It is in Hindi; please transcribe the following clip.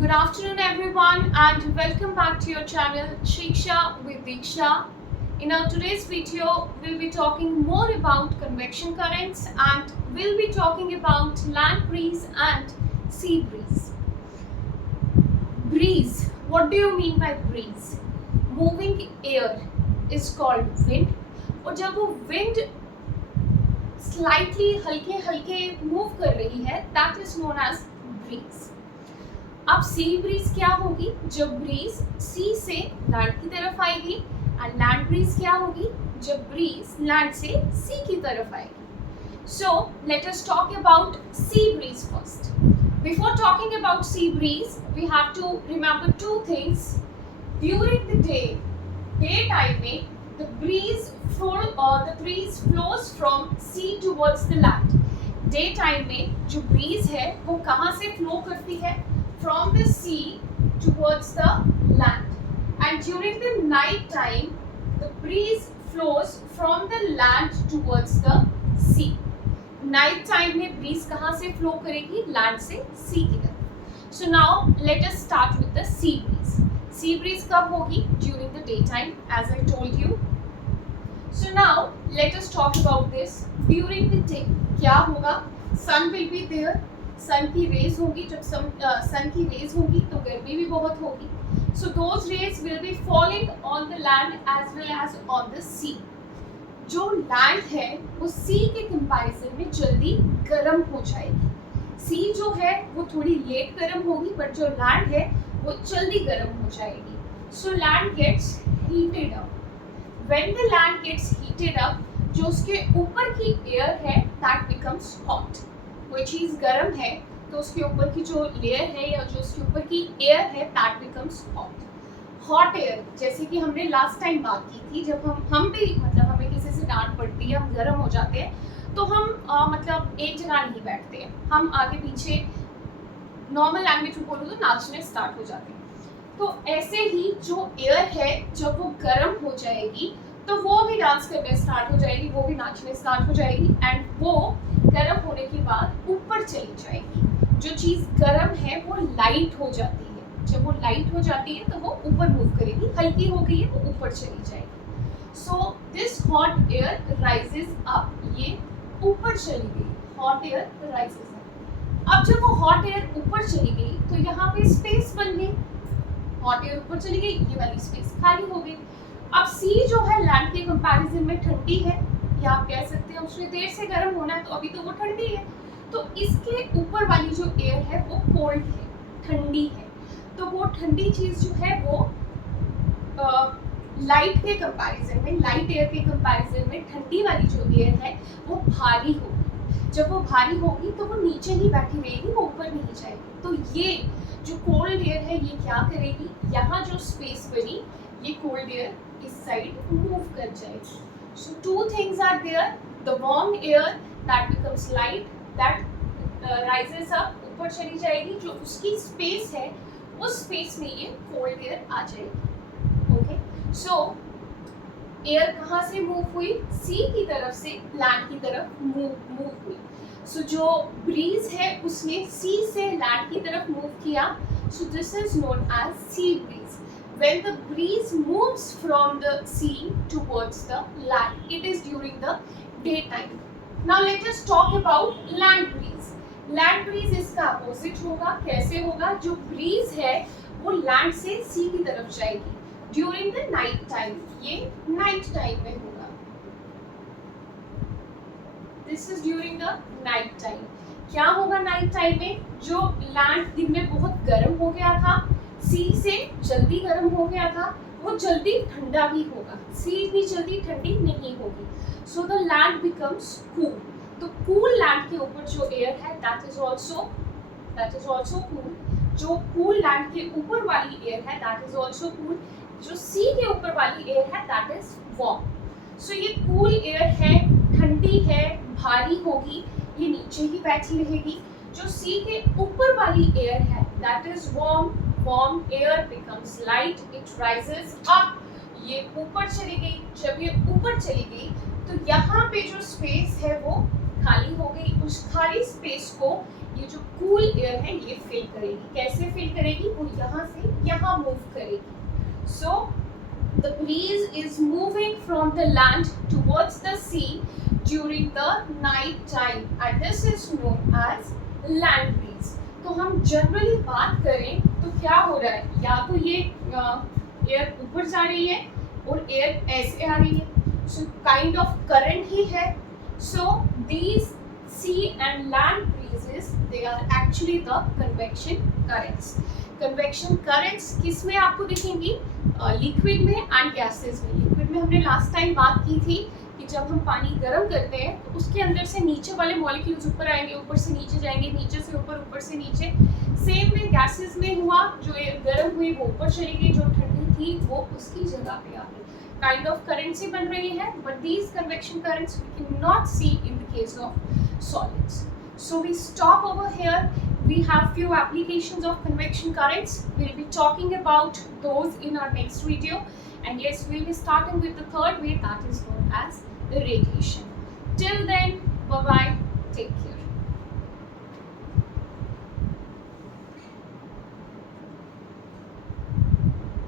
Good afternoon, everyone, and welcome back to your channel Shiksha with Diksha. In our today's video, we'll be talking more about convection currents and we'll be talking about land breeze and sea breeze. Breeze. What do you mean by breeze? Moving air is called wind. और जब वो wind slightly हल्के हल्के move कर रही है, that is known as breeze. अब सी ब्रीज क्या होगी? जब ब्रीज सी से लैंड की तरफ आएगी, एंड लैंड ब्रीज क्या होगी? जब ब्रीज लैंड से सी की तरफ आएगी. So let us talk about sea breeze first. Before talking about sea breeze we have to remember two things. During the day time में the breeze flows from sea towards the land. Day time में जो ब्रीज है वो कहाँ से फ्लो करती है? From the sea towards the land, and during the night time the breeze flows from the land towards the sea. Night time में breeze कहाँ से flow करेगी? Land से sea की तरफ. So now let us start with the sea breeze. Sea breeze कब होगी? During the daytime, as I told you. So now let us talk about this. During the day क्या होगा? Sun will be there. सन की रेज होगी. जब सन की रेज होगी तो गर्मी भी बहुत होगी. So those rays will be falling on the land as well as on the sea. जो लैंड है वो सी के कंपैरिजन में जल्दी गर्म हो जाएगी. सी जो है वो थोड़ी लेट गर्म होगी, बट जो लैंड है वो जल्दी गर्म हो जाएगी. So land gets heated up. When the land gets heated up, जो उसके ऊपर की एयर है दैट बिकम्स हॉट. कोई चीज़ गर्म है तो उसके ऊपर की जो लेयर है या जो उसके ऊपर की एयर है that becomes hot. Hot air, जैसे कि हमने लास्ट टाइम बात की थी, जब हम भी मतलब हमें किसी से डांट पड़ती है, हम गर्म हो जाते हैं तो हम मतलब एक जगह नहीं बैठते हैं, हम आगे पीछे नॉर्मल लैंग्वेज में बोलो तो नाचने स्टार्ट हो जाते हैं. तो ऐसे ही जो एयर है जब वो गर्म हो जाएगी तो वो भी डांस करने स्टार्ट हो जाएगी, वो भी नाचने स्टार्ट हो जाएगी, एंड वो गर्म होने के बाद ऊपर चली जाएगी. जो चीज़ गर्म है वो लाइट हो जाती है. जब वो लाइट हो जाती है तो वो ऊपर मूव करेगी. हल्की हो गई है तो ऊपर चली जाएगी. So this hot air rises up. ये ऊपर चली गई. Hot air rises up. अब जब वो हॉट एयर ऊपर चली गई तो यहाँ पे स्पेस बन गई. हॉट एयर ऊपर चली गई, ये वाली स्पेस खाली हो गई. अब सी जो है लैंड के कंपैरिजन में ठंडी है, या आप कह सकते हैं उसमें देर से गर्म होना है तो अभी तो वो ठंडी है. तो इसके ऊपर वाली जो एयर है वो कोल्ड है, ठंडी है. तो वो ठंडी चीज़ जो है वो लाइट के कंपैरिजन में, लाइट एयर के कंपैरिजन में ठंडी वाली जो एयर है वो भारी होगी. जब वो भारी होगी तो वो नीचे ही बैठी रहेगी, वो ऊपर नहीं जाएगी. तो ये जो कोल्ड एयर है ये क्या करेगी? यहाँ जो स्पेस बनी ये कोल्ड एयर इस साइड मूव कर जाएगी. So two things are there. The warm air that becomes light, that rises up, ऊपर चली जाएगी. जो उसकी स्पेस है उस स्पेस में ये कोल्ड एयर आ जाएगी. ओके, सो एयर कहाँ से मूव हुई? सी की तरफ से लैंड की तरफ मूव हुई. सो जो ब्रीज है उसने सी से लैंड की तरफ मूव किया. So this is known as sea breeze. When the breeze moves from the sea towards the land, it is during the daytime. Now let us talk about land breeze. Land breeze इसका opposite होगा. कैसे होगा? जो breeze है वो land से sea की तरफ जाएगी during the night time. ये night time में होगा. This is during the night time. क्या होगा night time में? जो land दिन में बहुत गर्म हो गया था, सी से जल्दी गर्म हो गया था, वो जल्दी ठंडा भी होगा. सी इतनी जल्दी ठंडी नहीं होगी. So the land becomes cool. तो कूल लैंड के ऊपर जो एयर है दैट इज आल्सो कूल. जो कूल लैंड के ऊपर वाली एयर है दैट इज आल्सो कूल. जो सी के ऊपर वाली एयर है दैट इज वार्म. सो ये कूल एयर है, ठंडी है, भारी होगी, ये नीचे ही बैठी रहेगी. जो सी के ऊपर वाली एयर है that is warm. Warm air becomes light, it rises up. ये ऊपर चली गई. जब ये ऊपर चली गई तो यहाँ पे जो स्पेस है वो खाली हो गई. उस खाली स्पेस को ये जो कूल एयर है ये फिल करेगी। कैसे फिल करेगी? वो यहाँ से यहाँ मूव करेगी। So the breeze is moving from the land towards the sea during the night time and this is known as land breeze. तो हम जनरली बात करें तो क्या हो रहा है, या तो ये एयर ऊपर जा रही है और एयर ऐसे आ रही है, सो काइंड ऑफ करंट ही है। So these sea and land breezes, they are actually the convection currents. convection currents किस में आपको दिखेंगी? लिक्विड में एंड गैसेस में। लिक्विड में हमने लास्ट टाइम बात की थी कि जब हम पानी गर्म करते हैं तो उसके अंदर से नीचे वाले मॉलिक्यूल्स ऊपर आएंगे, ऊपर से नीचे जाएंगे, नीचे से ऊपर, ऊपर से नीचे। सेम में गैसेस में हुआ, जो गर्म हुई वो ऊपर चली गई, जो ठंडी थी वो उसकी जगह पे आ गई। काइंड ऑफ करेंसी बन रही है, but these convection currents we can not see in the case of solids. So we stop over here. We have few applications of convection currents. We'll be talking about those in our next video. And yes, we'll be starting with the third way, that is known as the radiation. Till then, bye bye. Take care.